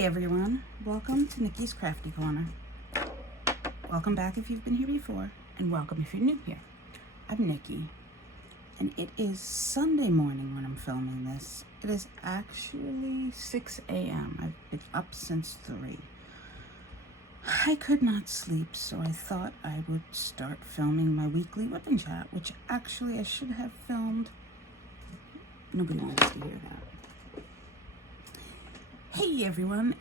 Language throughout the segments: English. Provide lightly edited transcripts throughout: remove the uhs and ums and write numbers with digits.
Hi everyone, welcome to Nikki's Crafty Corner. Welcome back if you've been here before, and welcome if you're new here. I'm Nikki, and it is Sunday morning when I'm filming this. It is actually 6 a.m. I've been up since 3. I could not sleep, so I thought I would start filming my weekly Wip N Chat, which actually I should have filmed. Nobody wants to hear that. Hey everyone.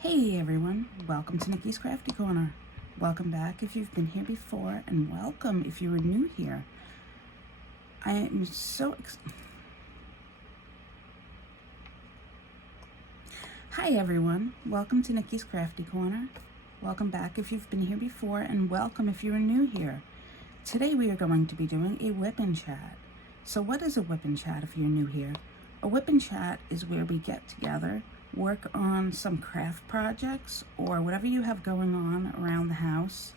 Hey everyone, welcome to Nikki's Crafty Corner. Welcome back if you've been here before, and welcome if you are new here. I am so Hi everyone, welcome to Nikki's Crafty Corner. Welcome back if you've been here before, and welcome if you are new here. Today we are going to be doing a Wip N Chat. So what is a Wip N Chat if you're new here? A Wip N Chat is where we get together, work on some craft projects or whatever you have going on around the house,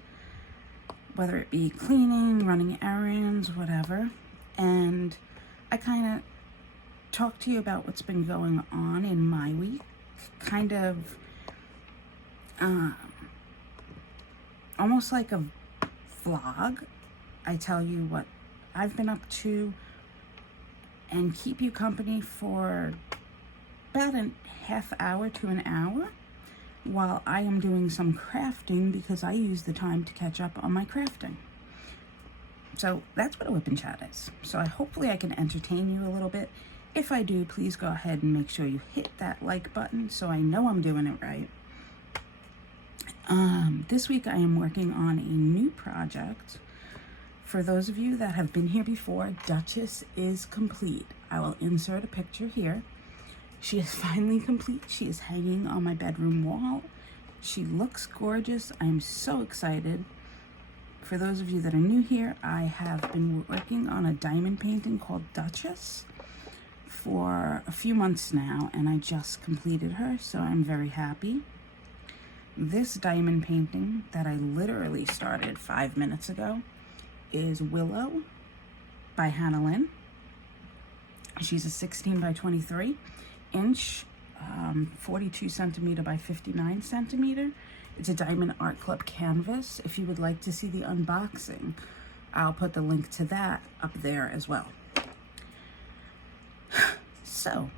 whether it be cleaning, running errands, whatever. And I kind of talk to you about what's been going on in my week, kind of almost like a vlog. I tell you what I've been up to and keep you company for about a half hour to an hour while I am doing some crafting, because I use the time to catch up on my crafting. So that's what a Wip N Chat is. So hopefully I can entertain you a little bit. If I do, please go ahead and make sure you hit that like button so I know I'm doing it right. This week I am working on a new project. For those of you that have been here before, Duchess is complete. I will insert a picture here. She is finally complete. She is hanging on my bedroom wall. She looks gorgeous. I'm so excited. For those of you that are new here, I have been working on a diamond painting called Duchess for a few months now, and I just completed her, so I'm very happy. This diamond painting that I literally started 5 minutes ago is Willow by Hannah Lynn. She's a 16 by 23 inch, 42 centimeter by 59 centimeter. It's a Diamond Art Club canvas. If you would like to see the unboxing, I'll put the link to that up there as well. So,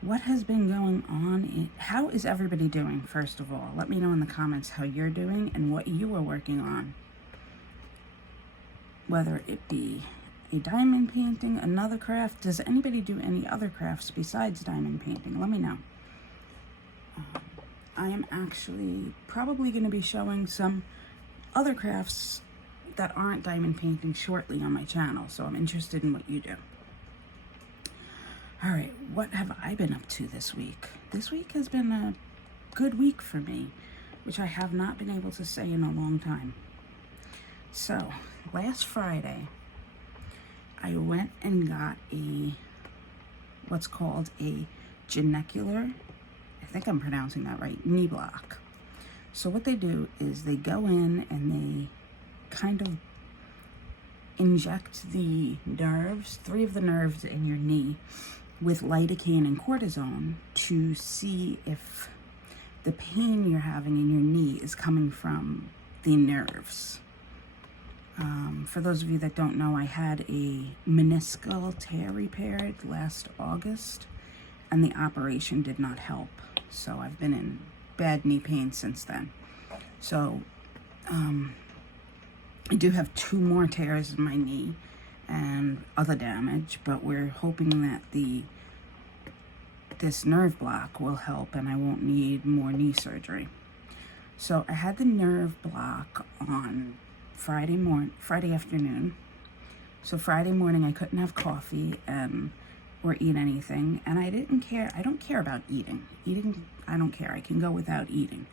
what has been going on? How is everybody doing, first of all? Let me know in the comments how you're doing and what you are working on. Whether it be a diamond painting, another craft. Does anybody do any other crafts besides diamond painting? Let me know. I am actually probably going to be showing some other crafts that aren't diamond painting shortly on my channel, so I'm interested in what you do. All right, what have I been up to this week? This week has been a good week for me, which I have not been able to say in a long time. So, last Friday, I went and got what's called a genicular, I think I'm pronouncing that right, knee block. So what they do is they go in and they kind of inject the nerves, 3 of the nerves in your knee, with lidocaine and cortisone to see if the pain you're having in your knee is coming from the nerves. For those of you that don't know, I had a meniscal tear repaired last August, and the operation did not help. So I've been in bad knee pain since then. So I do have 2 more tears in my knee and other damage, but we're hoping that this nerve block will help and I won't need more knee surgery. So I had the nerve block on Friday afternoon. So Friday morning I couldn't have coffee or eat anything, and I didn't care. I don't care about eating. I don't care. I can go without eating.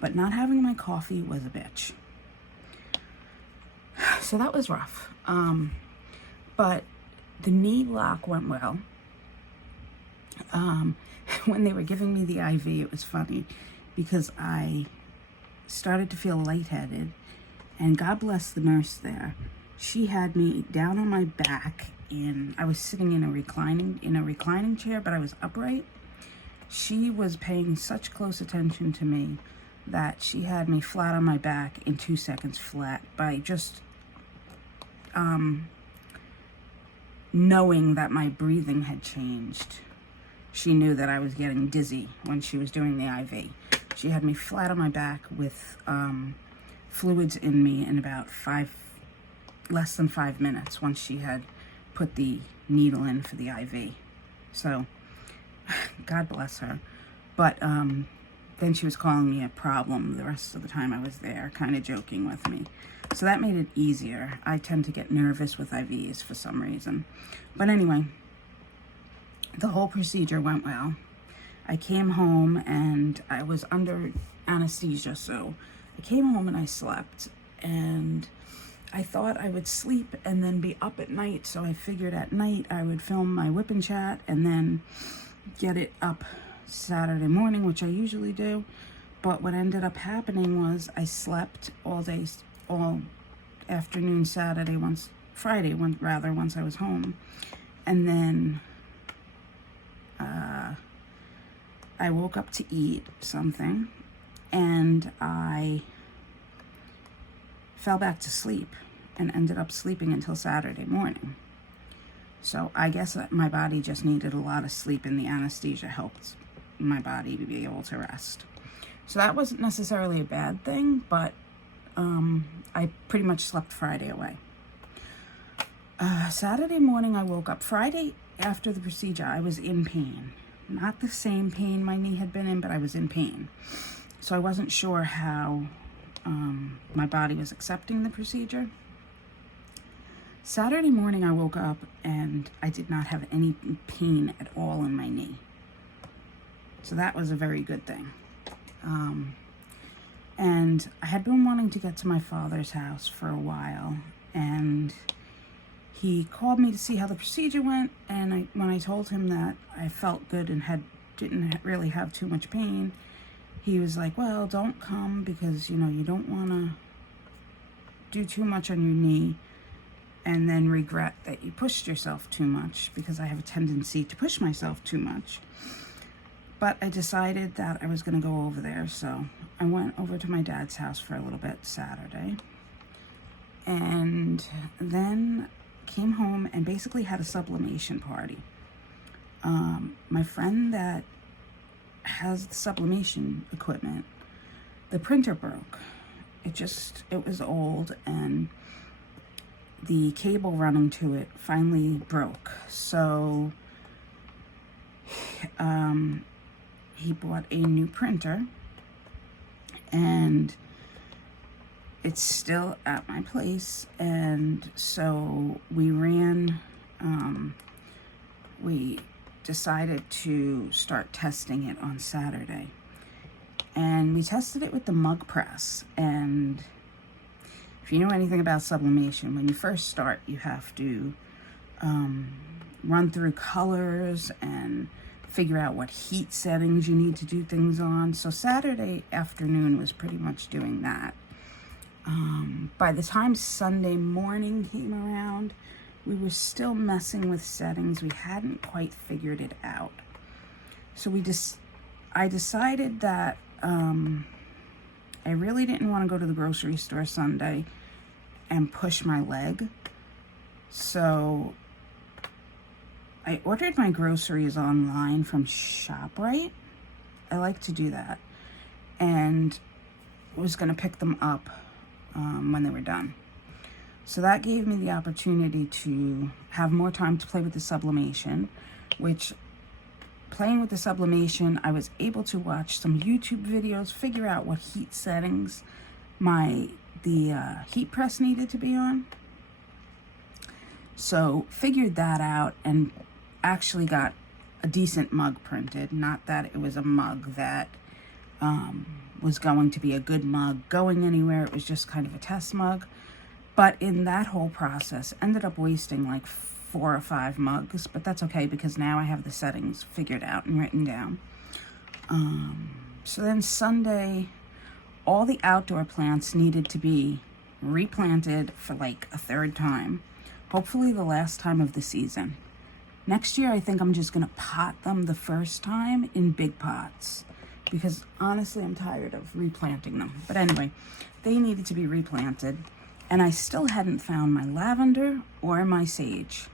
But not having my coffee was a bitch. So that was rough. But the knee block went well. When they were giving me the IV, it was funny because I started to feel lightheaded, and God bless the nurse there. She had me down on my back I was sitting in a reclining chair, but I was upright. She was paying such close attention to me that she had me flat on my back in 2 seconds flat by just knowing that my breathing had changed. She knew that I was getting dizzy when she was doing the IV. She had me flat on my back with fluids in me in about less than 5 minutes once she had put the needle in for the IV. So, God bless her. But then she was calling me a problem the rest of the time I was there, kind of joking with me. So that made it easier. I tend to get nervous with IVs for some reason. But anyway, the whole procedure went well. I came home and I was under anesthesia, so I came home and I slept. And I thought I would sleep and then be up at night, so I figured at night I would film my Wip N Chat and then get it up Saturday morning, which I usually do. But what ended up happening was I slept all day, all afternoon Saturday, Friday once I was home. And then I woke up to eat something and I fell back to sleep and ended up sleeping until Saturday morning. So I guess that my body just needed a lot of sleep, and the anesthesia helped my body to be able to rest. So that wasn't necessarily a bad thing, but I pretty much slept Friday away. Saturday morning I woke up. Friday after the procedure I was in pain. Not the same pain my knee had been in, but I was in pain. So I wasn't sure how my body was accepting the procedure. Saturday morning I woke up and I did not have any pain at all in my knee. So that was a very good thing. And I had been wanting to get to my father's house for a while, and he called me to see how the procedure went, and when I told him that I felt good and didn't really have too much pain, he was like, well, don't come because, you don't want to do too much on your knee and then regret that you pushed yourself too much, because I have a tendency to push myself too much. But I decided that I was going to go over there, so I went over to my dad's house for a little bit Saturday, and then came home and basically had a sublimation party. My friend that has the sublimation equipment, the printer broke. It was old, and the cable running to it finally broke. So he bought a new printer, and it's still at my place. And so we decided to start testing it on Saturday. And we tested it with the mug press. And if you know anything about sublimation, when you first start, you have to run through colors and figure out what heat settings you need to do things on. So Saturday afternoon was pretty much doing that. By the time Sunday morning came around, we were still messing with settings. We hadn't quite figured it out. So I decided that I really didn't want to go to the grocery store Sunday and push my leg. So I ordered my groceries online from ShopRite. I like to do that. And was going to pick them up when they were done. So that gave me the opportunity to have more time to play with the sublimation, which playing with the sublimation, I was able to watch some YouTube videos, figure out what heat settings the heat press needed to be on. So figured that out and actually got a decent mug printed. Not that it was a mug that was going to be a good mug going anywhere. It was just kind of a test mug. But in that whole process, ended up wasting like 4 or 5 mugs, but that's okay because now I have the settings figured out and written down. So then Sunday, all the outdoor plants needed to be replanted for like a 3rd time, Hopefully the last time of the season. Next year, I think I'm just gonna pot them the first time in big pots, because honestly, I'm tired of replanting them. But anyway, they needed to be replanted, and I still hadn't found my lavender or my sage.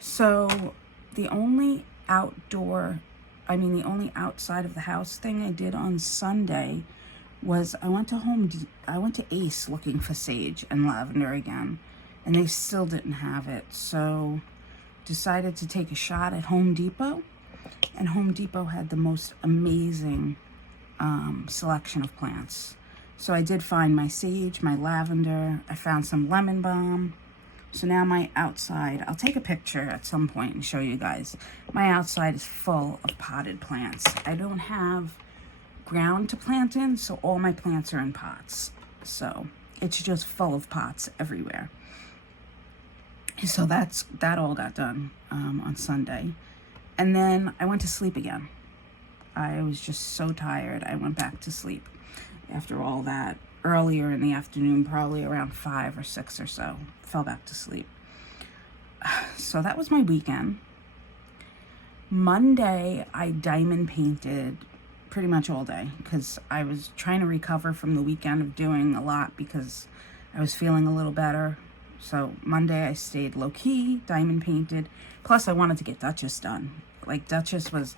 So the only the only outside of the house thing I did on Sunday was I went to Ace looking for sage and lavender again, and they still didn't have it. So decided to take a shot at Home Depot, and Home Depot had the most amazing selection of plants. So I did find my sage, my lavender, I found some lemon balm. So now my outside, I'll take a picture at some point and show you guys. My outside is full of potted plants. I don't have ground to plant in, so all my plants are in pots. So it's just full of pots everywhere. So that all got done on Sunday. And then I went to sleep again. I was just so tired. I went back to sleep after all that. Earlier in the afternoon, probably around 5 or 6 or so, fell back to sleep. So that was my weekend. Monday, I diamond painted pretty much all day because I was trying to recover from the weekend of doing a lot because I was feeling a little better. So Monday I stayed low-key, diamond painted. Plus I wanted to get Duchess done. Like Duchess was,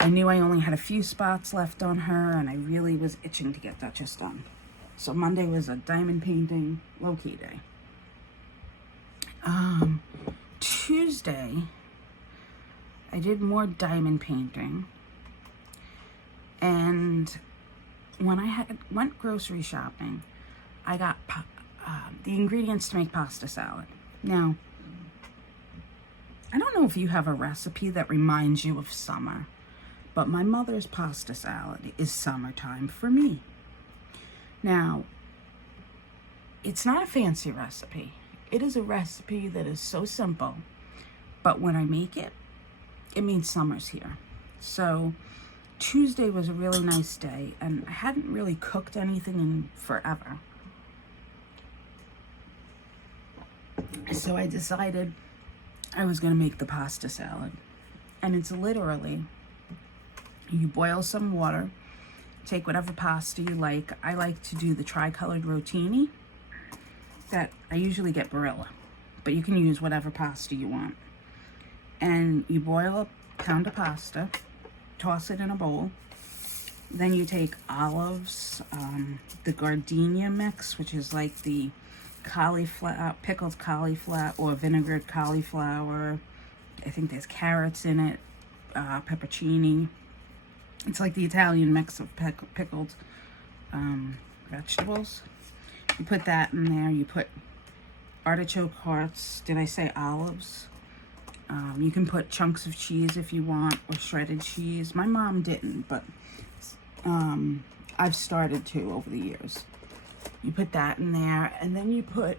I knew I only had a few spots left on her, and I really was itching to get Duchess done. So Monday was a diamond painting, low-key day. Tuesday, I did more diamond painting. And when I went grocery shopping, I got the ingredients to make pasta salad. Now, I don't know if you have a recipe that reminds you of summer, but my mother's pasta salad is summertime for me. Now, it's not a fancy recipe. It is a recipe that is so simple, but when I make it, it means summer's here. So Tuesday was a really nice day, and I hadn't really cooked anything in forever. So I decided I was going to make the pasta salad. And it's literally, you boil some water, take whatever pasta you like. I like to do the tri-colored rotini. That I usually get Barilla, but you can use whatever pasta you want. And you boil a pound of pasta, toss it in a bowl. Then you take olives, the gardenia mix, which is like the cauliflower, pickled cauliflower or vinegared cauliflower. I think there's carrots in it, pepperoni. It's like the Italian mix of pickled vegetables. You put that in there. You put artichoke hearts. Did I say olives? You can put chunks of cheese if you want, or shredded cheese. My mom didn't, but I've started to over the years. You put that in there, and then you put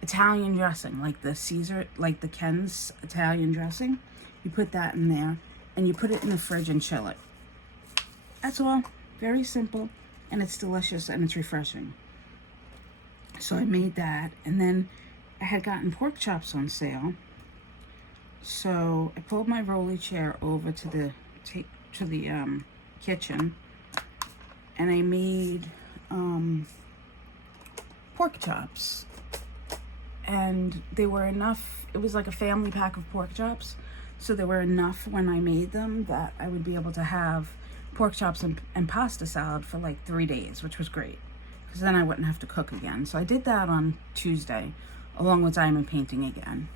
Italian dressing, like the Caesar, like the Ken's Italian dressing. You put that in there, and you put it in the fridge and chill it. That's all. Very simple, and it's delicious, and it's refreshing. So I made that, and then I had gotten pork chops on sale. So I pulled my rolly chair over to the kitchen, and I made pork chops. And they were enough. It was like a family pack of pork chops, so there were enough when I made them that I would be able to have pork chops and pasta salad for like 3 days, which was great, because then I wouldn't have to cook again. So I did that on Tuesday, along with diamond painting again.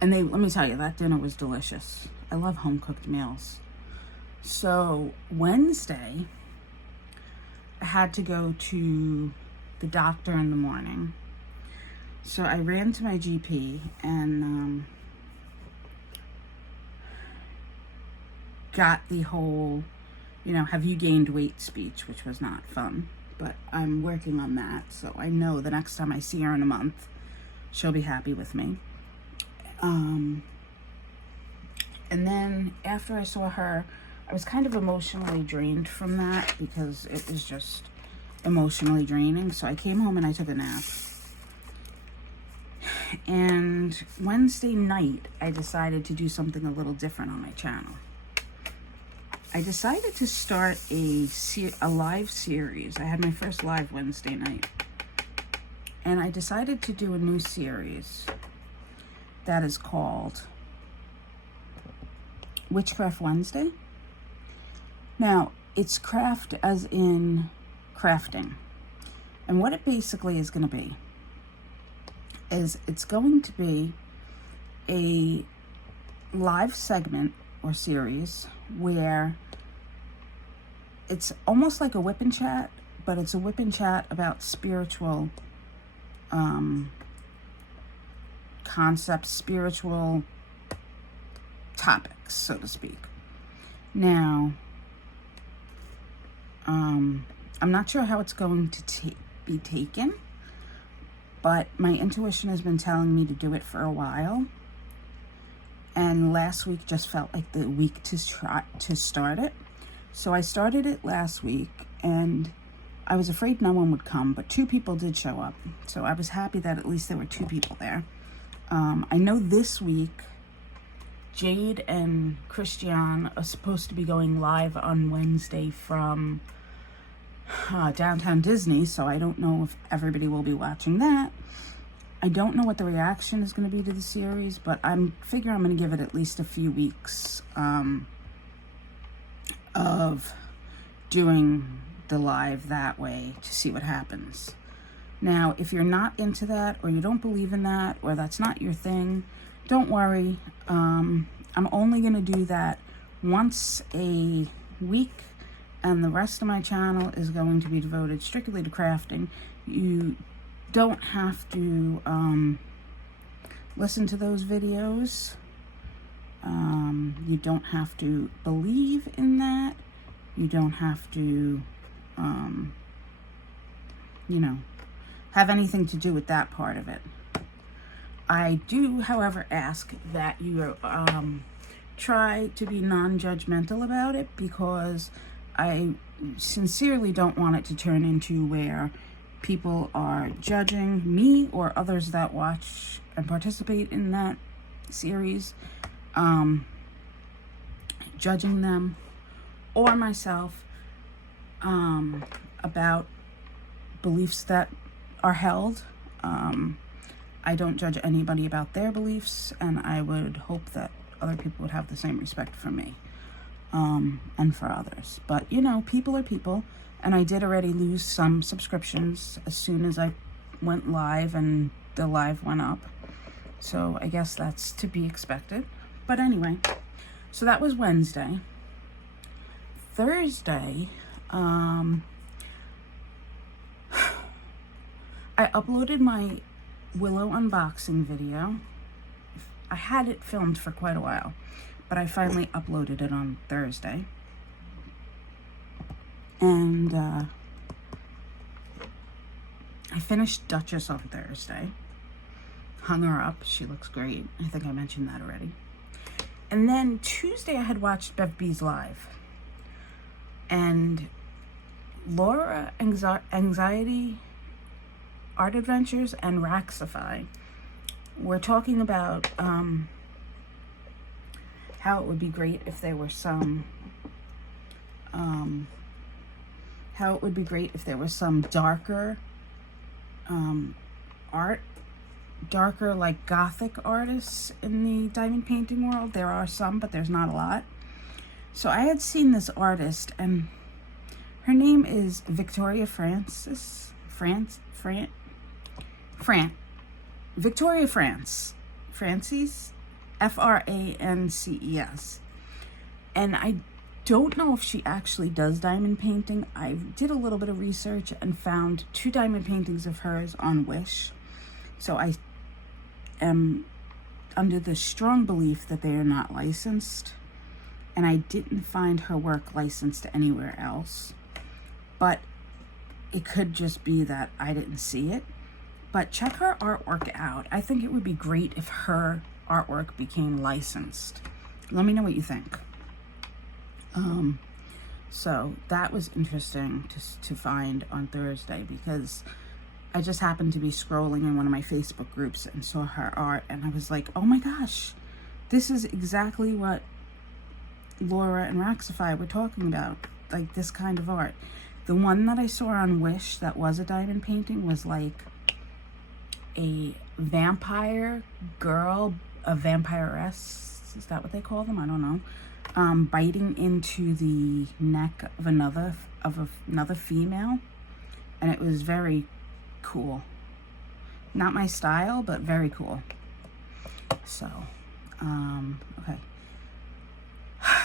And let me tell you, that dinner was delicious. I love home-cooked meals. So Wednesday, I had to go to the doctor in the morning. So I ran to my GP and got the whole, have you gained weight speech, which was not fun, but I'm working on that. So I know the next time I see her in a month, she'll be happy with me. And then after I saw her, I was kind of emotionally drained from that, because it was just, emotionally draining. So I came home and I took a nap. And Wednesday night, I decided to do something a little different on my channel. I decided to start a live series. I had my first live Wednesday night. And I decided to do a new series that is called Witchcraft Wednesday. Now, it's craft as in crafting. And what it basically is going to be is it's going to be a live segment or series where it's almost like a Wip N Chat, but it's a Wip N Chat about spiritual concepts, spiritual topics, so to speak. Now, I'm not sure how it's going to be taken, but my intuition has been telling me to do it for a while. And last week just felt like the week to start it. So I started it last week, and I was afraid no one would come, but 2 people did show up. So I was happy that at least there were 2 people there. I know this week, Jade and Christian are supposed to be going live on Wednesday from downtown Disney, so I don't know if everybody will be watching that. I don't know what the reaction is going to be to the series, but I'm going to give it at least a few weeks of doing the live that way to see what happens. Now, if you're not into that, or you don't believe in that, or that's not your thing, don't worry. I'm only going to do that once a week, and the rest of my channel is going to be devoted strictly to crafting. You don't have to listen to those videos. You don't have to believe in that. You don't have to, have anything to do with that part of it. I do, however, ask that you try to be non-judgmental about it, because I sincerely don't want it to turn into where people are judging me or others that watch and participate in that series, judging them or myself about beliefs that are held. I don't judge anybody about their beliefs, and I would hope that other people would have the same respect for me and for others. But, people are people, and I did already lose some subscriptions as soon as I went live and the live went up. So I guess that's to be expected. But anyway, so that was Wednesday. Thursday, I uploaded my Willow unboxing video. I had it filmed for quite a while, but I finally uploaded it on Thursday. And I finished Duchess on Thursday. Hung her up. She looks great. I think I mentioned that already. And then Tuesday I had watched Bev B's live. And Laura Anxiety Art Adventures and Raxify were talking about how it would be great if there were some darker art, darker like gothic artists in the diamond painting world. There are some, but there's not a lot. So I had seen this artist, and her name is Victoria Francis. Victoria Frances, Frances. And I don't know if she actually does diamond painting. I did a little bit of research and found 2 diamond paintings of hers on Wish. So I am under the strong belief that they are not licensed. And I didn't find her work licensed anywhere else. But it could just be that I didn't see it. But check her artwork out. I think it would be great if her artwork became licensed. Let me know what you think. So that was interesting to find on Thursday, because I just happened to be scrolling in one of my Facebook groups and saw her art, and I was like, oh my gosh, this is exactly what Laura and Raxify were talking about, like this kind of art. The one that I saw on Wish that was a diamond painting was like a vampire girl, a vampiress, is that what they call them? I don't know. Biting into the neck of another female, and it was very cool. Not my style, but very cool. So, okay.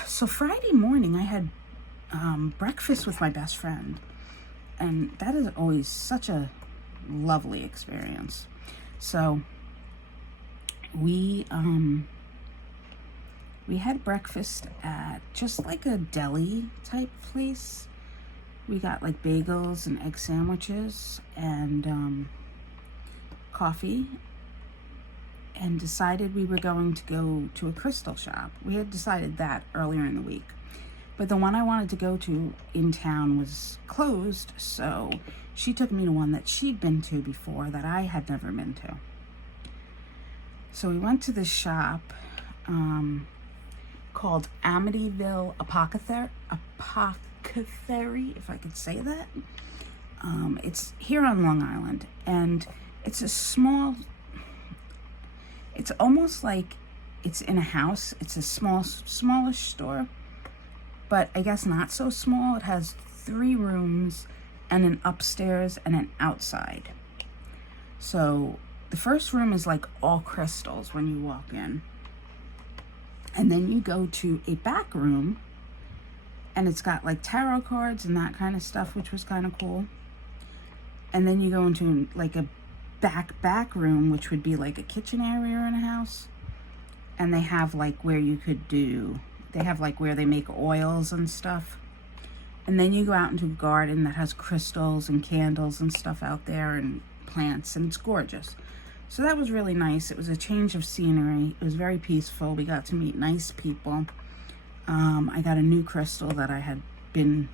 So Friday morning I had breakfast with my best friend, and that is always such a lovely experience. So we had breakfast at just like a deli type place. We got like bagels and egg sandwiches and coffee, and decided we were going to go to a crystal shop. We had decided that earlier in the week, but the one I wanted to go to in town was closed, so she took me to one that she'd been to before that I had never been to. So we went to this shop called Amityville Apothecary, if I could say that. It's here on Long Island, and it's a small, it's almost like it's in a house. It's a smallish store, but I guess not so small. It has 3 rooms and an upstairs and an outside. So the first room is like all crystals when you walk in. And then you go to a back room, and it's got like tarot cards and that kind of stuff, which was kind of cool. And then you go into like a back room, which would be like a kitchen area in a house. And they have like where you could do, they have like where they make oils and stuff. And then you go out into a garden that has crystals and candles and stuff out there and plants, and it's gorgeous. So that was really nice. It was a change of scenery. It was very peaceful. We got to meet nice people. I got a new crystal that I had been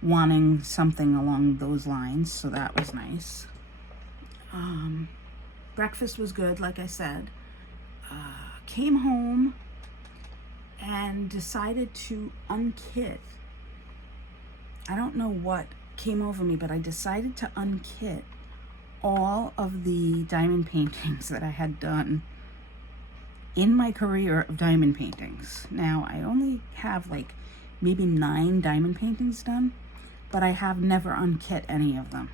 wanting something along those lines, so that was nice. Breakfast was good, like I said. Came home and decided to unkit. I don't know what came over me, but I decided to unkit all of the diamond paintings that I had done in my career of diamond paintings. Now, I only have like maybe 9 diamond paintings done, but I have never unkit any of them.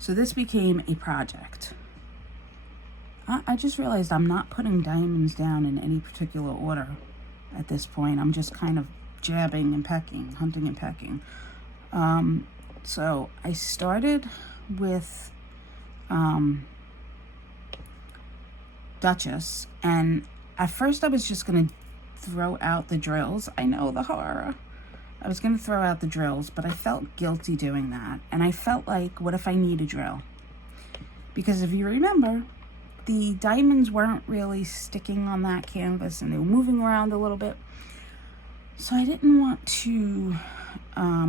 So this became a project. I just realized I'm not putting diamonds down in any particular order at this point. I'm just kind of jabbing and pecking, hunting and pecking. So I started with Duchess, and at first I was just going to throw out the drills. I know, the horror. I was going to throw out the drills, but I felt guilty doing that. And I felt like, what if I need a drill? Because if you remember, the diamonds weren't really sticking on that canvas, and they were moving around a little bit. So I didn't want to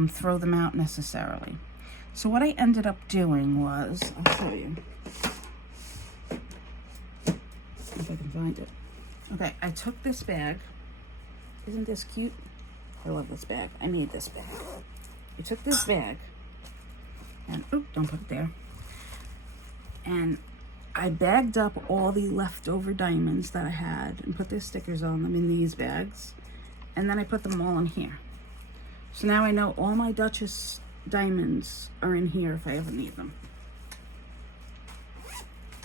throw them out necessarily. So what I ended up doing was, I'll show you. If I can find it. Okay, I took this bag. Isn't this cute? I love this bag. I made this bag. I took this bag, and don't put it there. And I bagged up all the leftover diamonds that I had and put their stickers on them in these bags. And then I put them all in here. So now I know all my Duchess diamonds are in here if I ever need them.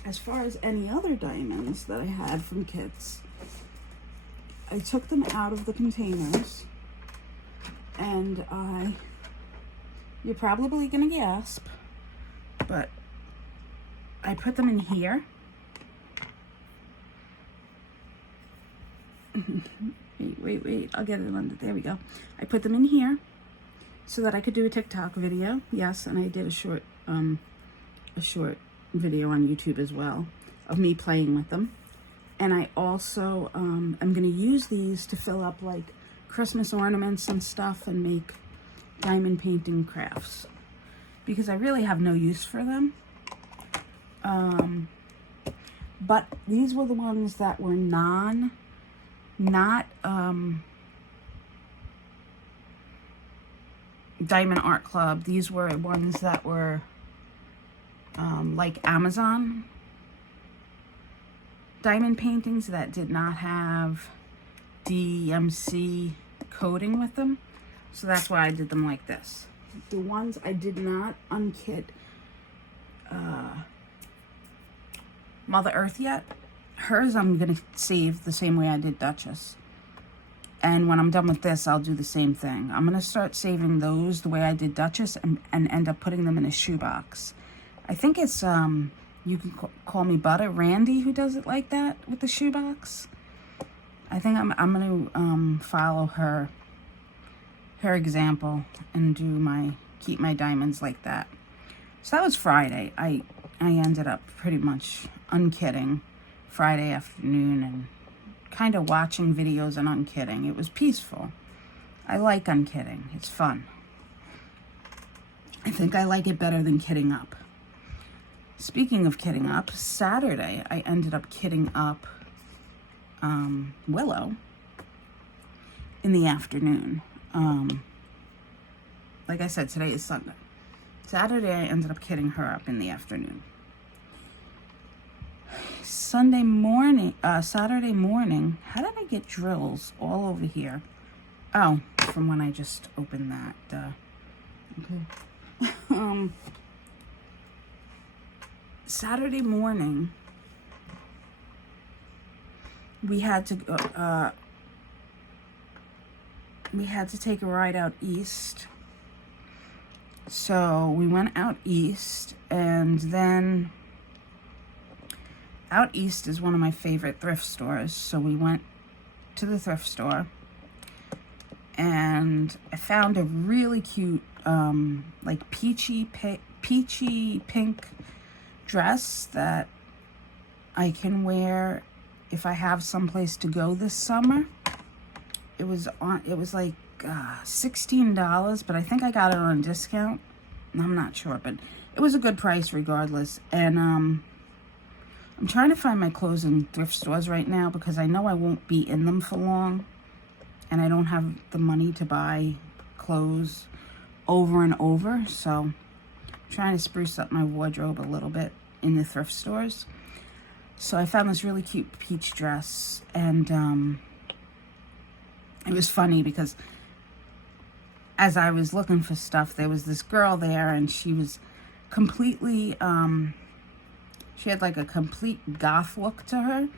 As far as any other diamonds that I had from kits, I took them out of the containers, and you're probably gonna gasp, but I put them in here. Wait, I'll get it under, there we go. I put them in here so that I could do a TikTok video. Yes, and I did a short video on YouTube as well of me playing with them. And I also am going to use these to fill up like Christmas ornaments and stuff and make diamond painting crafts because I really have no use for them. But these were the ones that were not Diamond Art Club. These were ones that were like Amazon diamond paintings that did not have DMC coating with them. So that's why I did them like this. The ones I did not unkit Mother Earth yet. Hers I'm going to save the same way I did Duchess. And when I'm done with this, I'll do the same thing. I'm going to start saving those the way I did Duchess and end up putting them in a shoebox. I think it's, you can call me Butter, Randy, who does it like that with the shoebox. I think I'm going to follow her example and do keep my diamonds like that. So that was Friday. I ended up pretty much unkitting Friday afternoon and kind of watching videos and unkitting. It was peaceful. I like unkitting. It's fun. I think I like it better than kitting up. Speaking of kitting up, Saturday I ended up kitting up Willow in the afternoon. Like I said, today is Sunday. Saturday I ended up kitting her up in the afternoon. Saturday morning, how did I get drills all over here? Oh, from when I just opened that. Okay. Saturday morning, we had to take a ride out east. So we went out east, and then out east is one of my favorite thrift stores. So we went to the thrift store, and I found a really cute, like peachy pink dress that I can wear if I have someplace to go this summer. It was like $16, but I think I got it on a discount. I'm not sure, but it was a good price regardless. And I'm trying to find my clothes in thrift stores right now because I know I won't be in them for long, and I don't have the money to buy clothes over and over. So I'm trying to spruce up my wardrobe a little bit in the thrift stores. So I found this really cute peach dress, and it was funny because as I was looking for stuff, there was this girl there, and she was completely, she had like a complete goth look to her,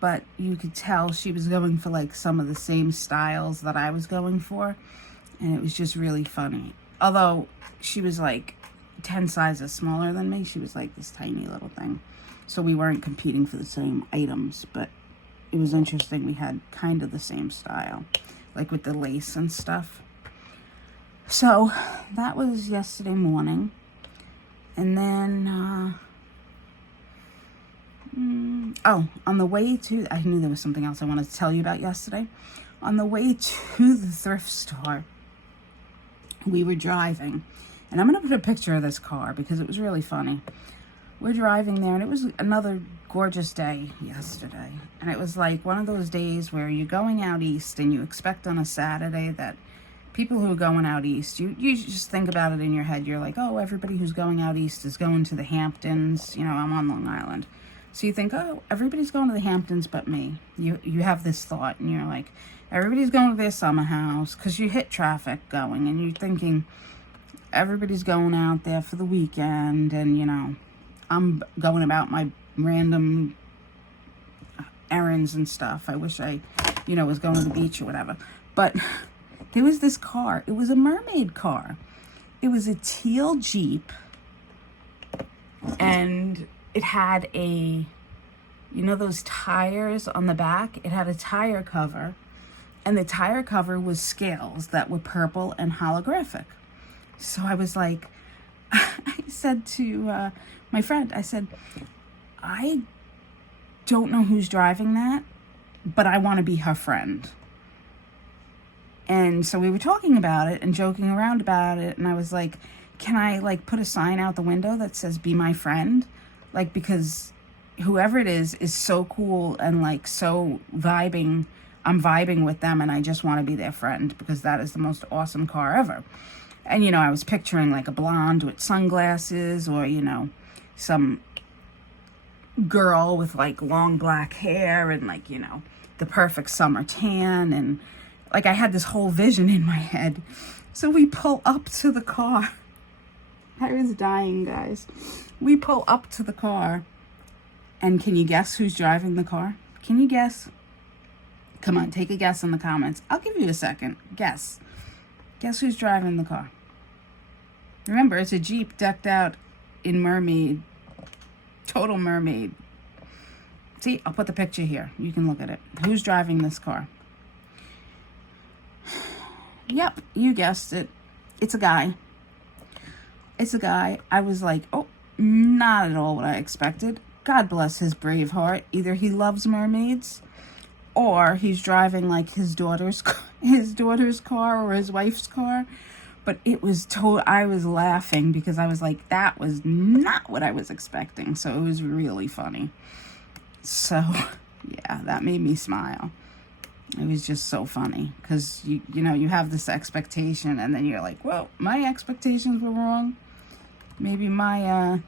but you could tell she was going for like some of the same styles that I was going for, and it was just really funny. Although she was like 10 sizes smaller than me, she was like this tiny little thing. So we weren't competing for the same items, but it was interesting. We had kind of the same style, like with the lace and stuff. So that was yesterday morning. And then, on the way to, I knew there was something else I wanted to tell you about yesterday. On the way to the thrift store, we were driving. And I'm going to put a picture of this car because it was really funny. We're driving there, and it was another gorgeous day yesterday. And it was like one of those days where you're going out east and you expect on a Saturday that people who are going out east, you just think about it in your head. You're like, oh, everybody who's going out east is going to the Hamptons. You know, I'm on Long Island. So you think, oh, everybody's going to the Hamptons but me. You have this thought, and you're like, everybody's going to their summer house, because you hit traffic going, and you're thinking everybody's going out there for the weekend, and, you know, I'm going about my random errands and stuff. I wish I, was going to the beach or whatever. But there was this car. It was a mermaid car. It was a teal Jeep. And it had those tires on the back? It had a tire cover. And the tire cover was scales that were purple and holographic. So I was like, I said to my friend, I said, I don't know who's driving that, but I want to be her friend. And so we were talking about it and joking around about it. And I was like, can I like put a sign out the window that says, be my friend? Like, because whoever it is so cool and like so vibing. I'm vibing with them and I just want to be their friend because that is the most awesome car ever. And, you know, I was picturing like a blonde with sunglasses or, you know, some girl with like long black hair and like, you know, the perfect summer tan. And like I had this whole vision in my head. So we pull up to the car. I was dying, guys. We pull up to the car. And can you guess who's driving the car? Can you guess? Come on, take a guess in the comments. I'll give you a second. Guess. Guess who's driving the car? Remember, it's a Jeep decked out in mermaid. Total mermaid. See, I'll put the picture here. You can look at it. Who's driving this car? Yep, you guessed it. It's a guy. It's a guy. I was like, oh, not at all what I expected. God bless his brave heart. Either he loves mermaids or he's driving like his daughter's car or his wife's car. But it was I was laughing because I was like, that was not what I was expecting. So it was really funny. So yeah, that made me smile. It was just so funny because you know, you have this expectation and then you're like, well, my expectations were wrong. Maybe my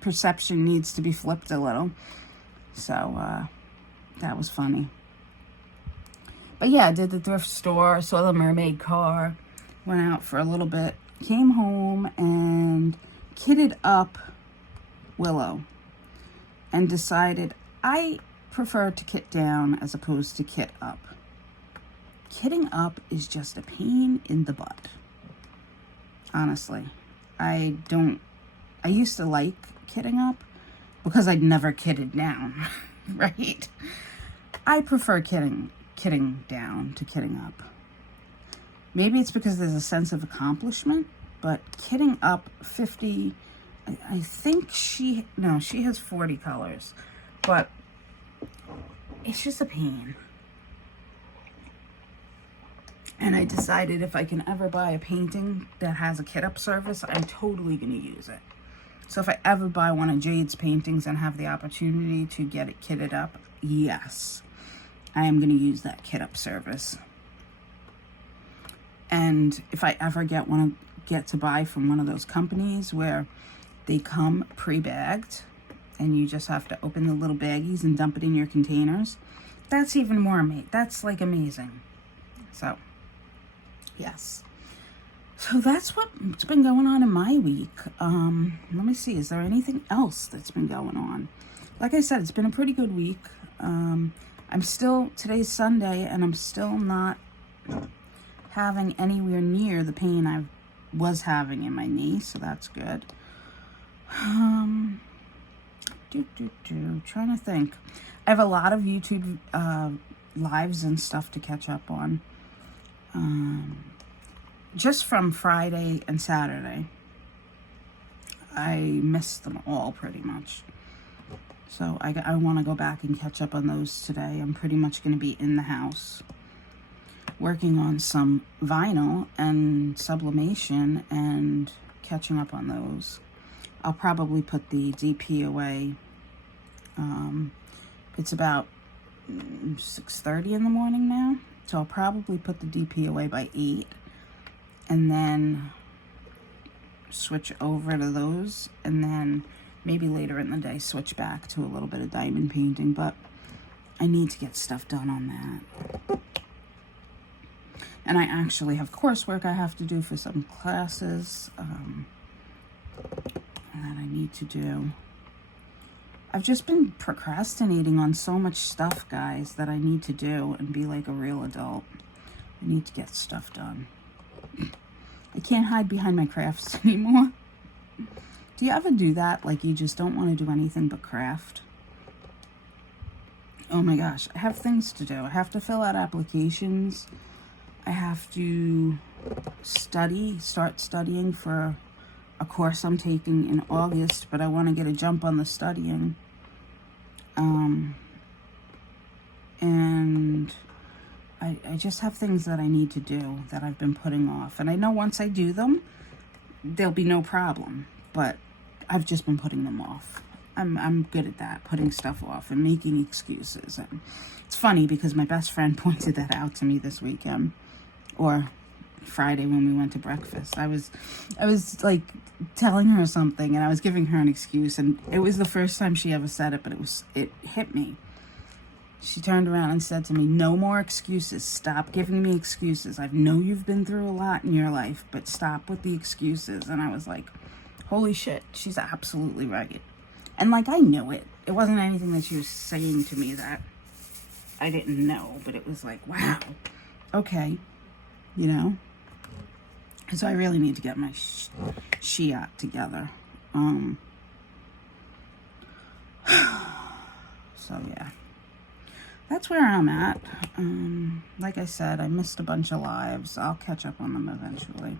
perception needs to be flipped a little. So that was funny. But yeah, I did the thrift store, saw the mermaid car, went out for a little bit, came home and kitted up Willow and decided I prefer to kit down as opposed to kit up. Kitting up is just a pain in the butt. Honestly, I used to like kitting up because I'd never kitted down, right? I prefer kitting down to kitting up. Maybe it's because there's a sense of accomplishment, but kitting up 50, I think she has 40 colors, but it's just a pain. And I decided if I can ever buy a painting that has a kit up service, I'm totally going to use it. So if I ever buy one of Jade's paintings and have the opportunity to get it kitted up, yes, I am going to use that kit up service. And if I ever get to buy from one of those companies where they come pre-bagged and you just have to open the little baggies and dump it in your containers, that's even more amazing. That's like amazing. So yes. So that's what's been going on in my week. Let me see. Is there anything else that's been going on? Like I said, it's been a pretty good week. Today's Sunday, and I'm still not having anywhere near the pain I was having in my knee, so that's good. Trying to think. I have a lot of YouTube lives and stuff to catch up on. Just from Friday and Saturday. I missed them all pretty much. So I want to go back and catch up on those today. I'm pretty much going to be in the house working on some vinyl and sublimation and catching up on those. I'll probably put the DP away. It's about 6:30 in the morning now. So I'll probably put the DP away by 8 and then switch over to those, and then maybe later in the day switch back to a little bit of diamond painting, but I need to get stuff done on that. And I actually have coursework I have to do for some classes that I need to do. I've just been procrastinating on so much stuff, guys, that I need to do and be like a real adult. I need to get stuff done. I can't hide behind my crafts anymore. Do you ever do that? Like you just don't want to do anything but craft? Oh my gosh, I have things to do. I have to fill out applications. I have to start studying for a course I'm taking in August, but I want to get a jump on the studying. and I just have things that I need to do that I've been putting off. And I know once I do them, there'll be no problem, but I've just been putting them off. I'm good at that, putting stuff off and making excuses. And it's funny because my best friend pointed that out to me this weekend, or Friday when we went to breakfast. I was like telling her something and I was giving her an excuse, and it was the first time she ever said it, but it hit me. She turned around and said to me, "No more excuses. Stop giving me excuses. I know you've been through a lot in your life, but stop with the excuses." And I was like, holy shit, she's absolutely right. And like, I knew it. It wasn't anything that she was saying to me that I didn't know, but it was like, wow, okay, you know? So I really need to get my shiat together. So yeah, that's where I'm at. Like I said, I missed a bunch of lives. I'll catch up on them eventually.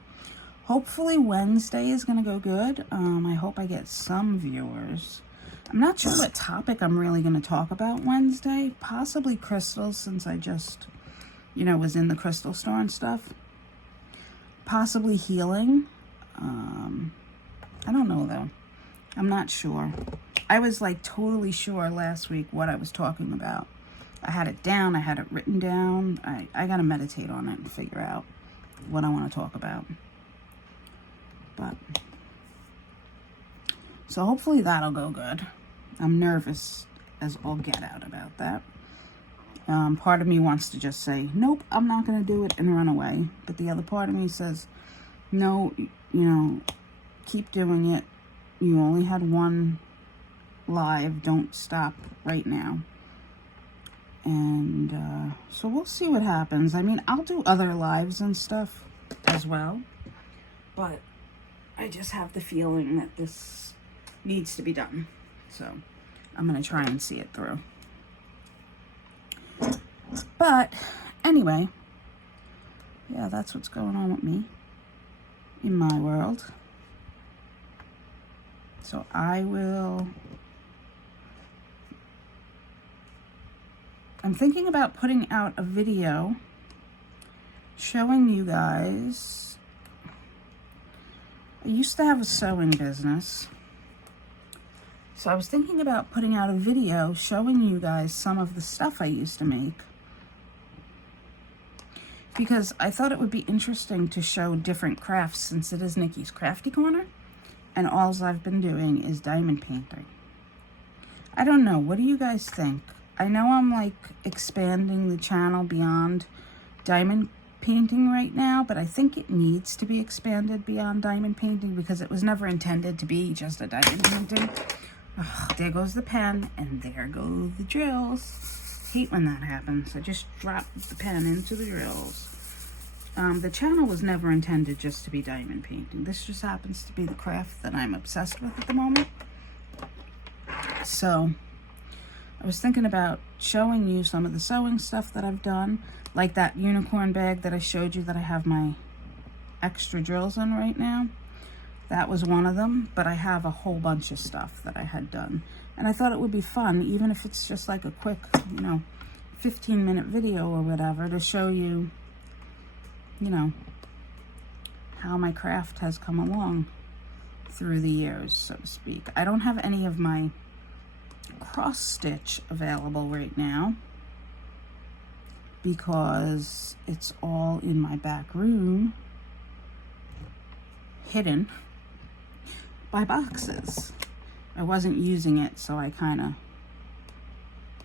Hopefully Wednesday is going to go good. I hope I get some viewers. I'm not sure what topic I'm really going to talk about Wednesday. Possibly crystals, since I just, was in the crystal store and stuff. Possibly healing. I don't know, though. I'm not sure. I was, like, totally sure last week what I was talking about. I had it down. I had it written down. I got to meditate on it and figure out what I want to talk about. But, so hopefully that'll go good. I'm nervous as all get out about that. Part of me wants to just say, nope, I'm not going to do it, and run away. But the other part of me says, no, keep doing it. You only had one live. Don't stop right now. And so we'll see what happens. I mean, I'll do other lives and stuff as well. But I just have the feeling that this needs to be done. So I'm going to try and see it through. But anyway, yeah, that's what's going on with me in my world. So I'm thinking about putting out a video showing you guys. I used to have a sewing business. So I was thinking about putting out a video showing you guys some of the stuff I used to make, because I thought it would be interesting to show different crafts, since it is Nikki's Crafty Corner, and all I've been doing is diamond painting. I don't know. What do you guys think? I know I'm like expanding the channel beyond diamond painting right now, but I think it needs to be expanded beyond diamond painting because it was never intended to be just a diamond painting. Oh, there goes the pen, and there go the drills. Hate when that happens. I just dropped the pen into the drills. The channel was never intended just to be diamond painting. This just happens to be the craft that I'm obsessed with at the moment. So I was thinking about showing you some of the sewing stuff that I've done, like that unicorn bag that I showed you that I have my extra drills in right now. That was one of them, but I have a whole bunch of stuff that I had done. And I thought it would be fun, even if it's just like a quick, 15-minute video or whatever, to show you, how my craft has come along through the years, so to speak. I don't have any of my cross stitch available right now because it's all in my back room, hidden by boxes. I wasn't using it, so I kind of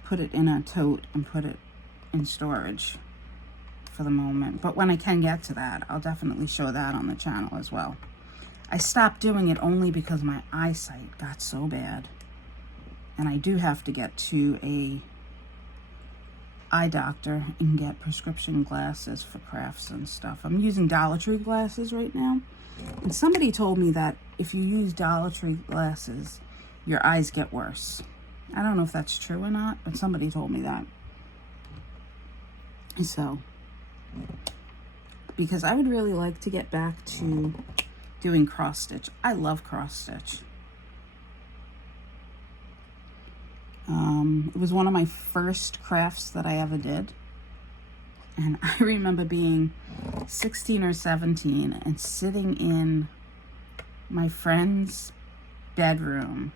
put it in a tote and put it in storage for the moment. But when I can get to that, I'll definitely show that on the channel as well. I stopped doing it only because my eyesight got so bad, and I do have to get to a eye doctor and get prescription glasses for crafts and stuff. I'm using Dollar Tree glasses right now, and somebody told me that if you use Dollar Tree glasses, your eyes get worse. I don't know if that's true or not, but somebody told me that. So, because I would really like to get back to doing cross stitch. I love cross stitch. It was one of my first crafts that I ever did. And I remember being 16 or 17 and sitting in my friend's bedroom,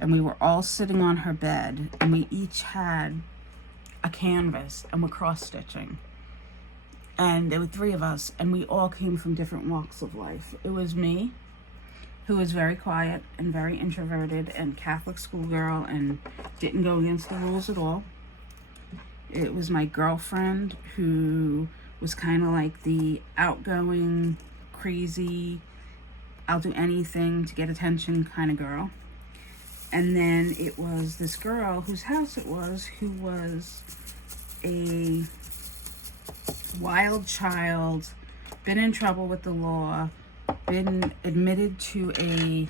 and we were all sitting on her bed, and we each had a canvas and were cross-stitching. And there were 3 of us, and we all came from different walks of life. It was me, who was very quiet and very introverted and Catholic schoolgirl and didn't go against the rules at all. It was my girlfriend, who was kind of like the outgoing, crazy, I'll do anything to get attention kind of girl. And then it was this girl whose house it was, who was a wild child, been in trouble with the law, been admitted to a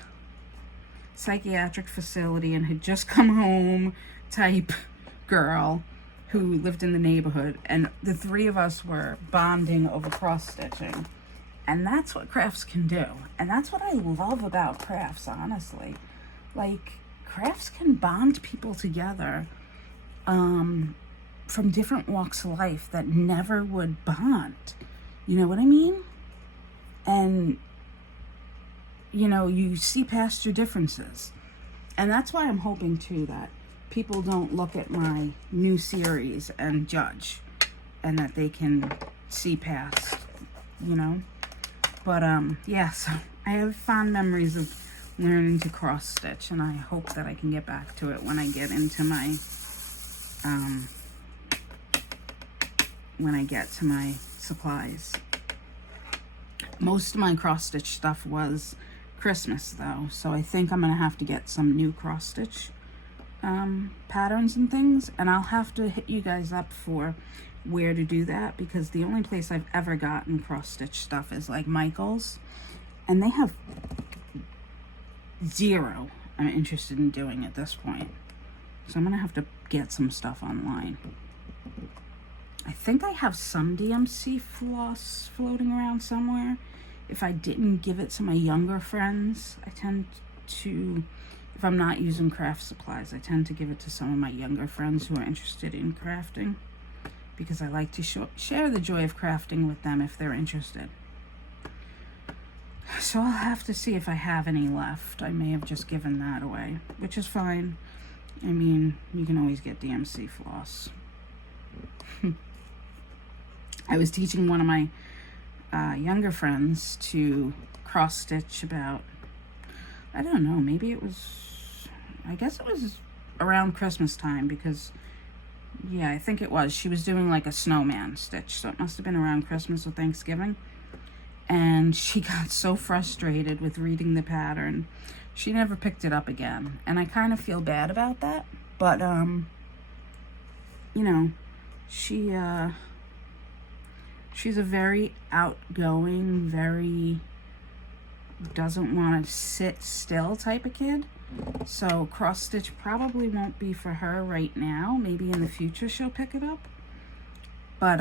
psychiatric facility and had just come home type girl who lived in the neighborhood. And the 3 of us were bonding over cross-stitching. And that's what crafts can do. And that's what I love about crafts, honestly. Like, crafts can bond people together from different walks of life that never would bond. You know what I mean? And, you know, you see past your differences. And that's why I'm hoping, too, that people don't look at my new series and judge, and that they can see past, you know? But, yeah, so I have fond memories of learning to cross stitch, and I hope that I can get back to it when I get into my, supplies. Most of my cross stitch stuff was Christmas, though, so I think I'm gonna have to get some new cross stitch patterns and things, and I'll have to hit you guys up for where to do that, because the only place I've ever gotten cross stitch stuff is like Michael's, and they have 0 I'm interested in doing at this point. So I'm gonna have to get some stuff online. I think I have some DMC floss floating around somewhere. If I didn't give it to my younger friends, I tend to, if I'm not using craft supplies, I tend to give it to some of my younger friends who are interested in crafting, because I like to share the joy of crafting with them if they're interested. So I'll have to see if I have any left. I may have just given that away, which is fine. I mean, you can always get DMC floss. I was teaching one of my younger friends to cross stitch about, I don't know, maybe it was, I guess it was around Christmas time, because yeah, I think it was. She was doing like a snowman stitch, so it must have been around Christmas or Thanksgiving. And she got so frustrated with reading the pattern, she never picked it up again. And I kind of feel bad about that, but you know, she's a very outgoing, very doesn't want to sit still type of kid. So cross stitch probably won't be for her right now. Maybe in the future she'll pick it up. But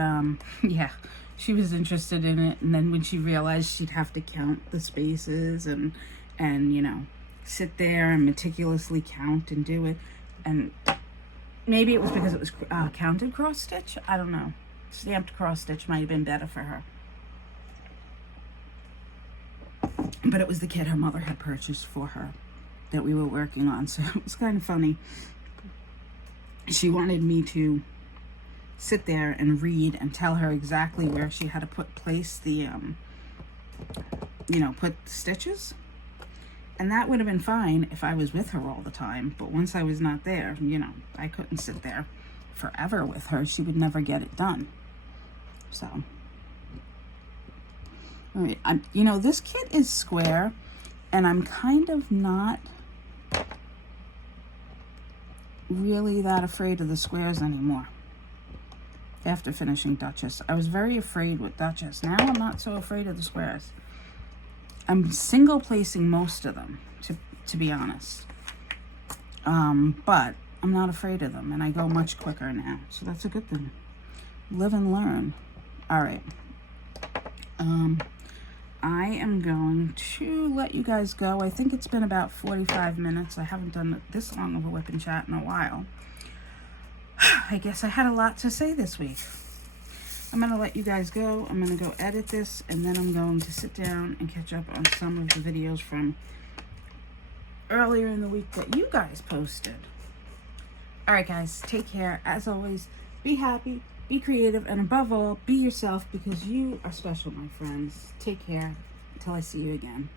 yeah, she was interested in it, and then when she realized she'd have to count the spaces and you know, sit there and meticulously count and do it, and maybe it was because it was counted cross stitch, I don't know. Stamped cross stitch might have been better for her. But it was the kit her mother had purchased for her that we were working on, so it was kind of funny. She wanted me to sit there and read and tell her exactly where she had to place the, you know, put the stitches. And that would have been fine if I was with her all the time. But once I was not there, you know, I couldn't sit there forever with her. She would never get it done. So, all right, you know, this kit is square, and I'm kind of not really that afraid of the squares anymore. After finishing Duchess, I was very afraid with Duchess. Now I'm not so afraid of the squares. I'm single placing most of them, to be honest. But I'm not afraid of them, and I go much quicker now, so that's a good thing. Live and learn. All right. I am going to let you guys go. I think it's been about 45 minutes. I haven't done this long of a Wip N Chat in a while. I guess I had a lot to say this week. I'm going to let you guys go. I'm going to go edit this, and then I'm going to sit down and catch up on some of the videos from earlier in the week that you guys posted. All right, guys, take care. As always, be happy, be creative, and above all, be yourself, because you are special, my friends. Take care until I see you again.